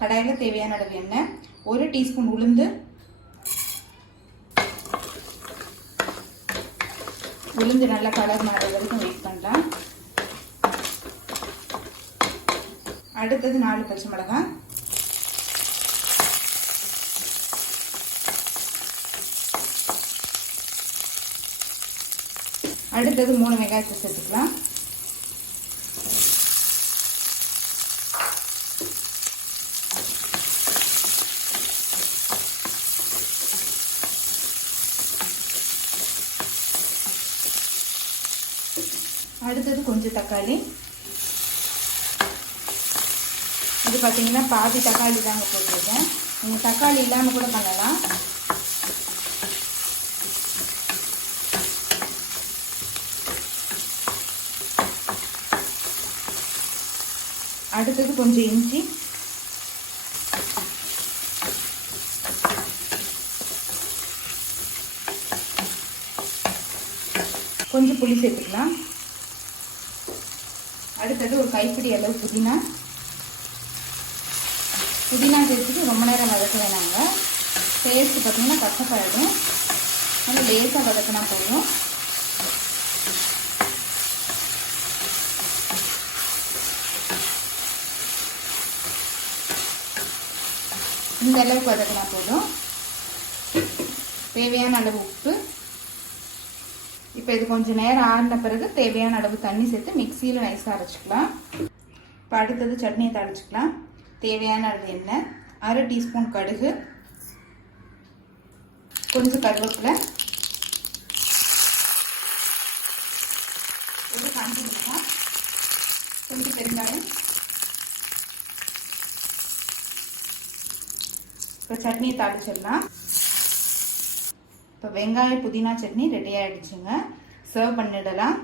கடாயில் தேவையான அளவு எண்ணெய், 1 டீஸ்பூன் உளுந்து, உளுந்து நல்ல கலர் மாற வரைக்கும் வெயிட் பண்ணலாம். அடுத்தது 4 பச்சை மிளகாய், அடுத்தது 3 வெங்காயத்தை சேர்த்துக்கலாம். அடுத்தது கொஞ்சம் தக்காளி. இது பார்த்தீங்கன்னா பாதி தக்காளி தாங்க போட்டிருக்கேன். நீங்கள் தக்காளி இல்லாமல் கூட பண்ணலாம். அடுத்தது கொஞ்சம் இஞ்சி, கொஞ்சம் புளி சேர்த்துக்கலாம். அடுத்தது ஒரு கைப்பிடி அளவு புதினா. புதினா சேர்த்துட்டு ரொம்ப நேரம் வதக்க வேணாங்க. டேஸ்ட்டு பார்த்தீங்கன்னா கசப்பாயிடும். நல்லா லேசாக வதக்கினா போதும். இந்த அளவுக்கு வதக்கினா போதும். தேவையான அளவு உப்பு. இப்போ இது கொஞ்சம் நேரம் ஆறின பிறகு தேவையான அளவு தண்ணி சேர்த்து மிக்சியில் நைஸாக அரைச்சிக்கலாம். இப்போ அடுத்தது சட்னியை தாளிச்சிக்கலாம். தேவையான அளவு எண்ணெய், 1/2 டீஸ்பூன் கடுகு, கொஞ்சம் கருவேப்பிலை, ஒரு காஞ்சி மிளகாய், கொஞ்சம் பெருங்காயம். இப்போ சட்னியை தாளிச்சிடலாம். இப்போ வெங்காய புதினா சட்னி ரெடி ஆகிடுச்சுங்க. சர்வ் பண்ணிடலாம்.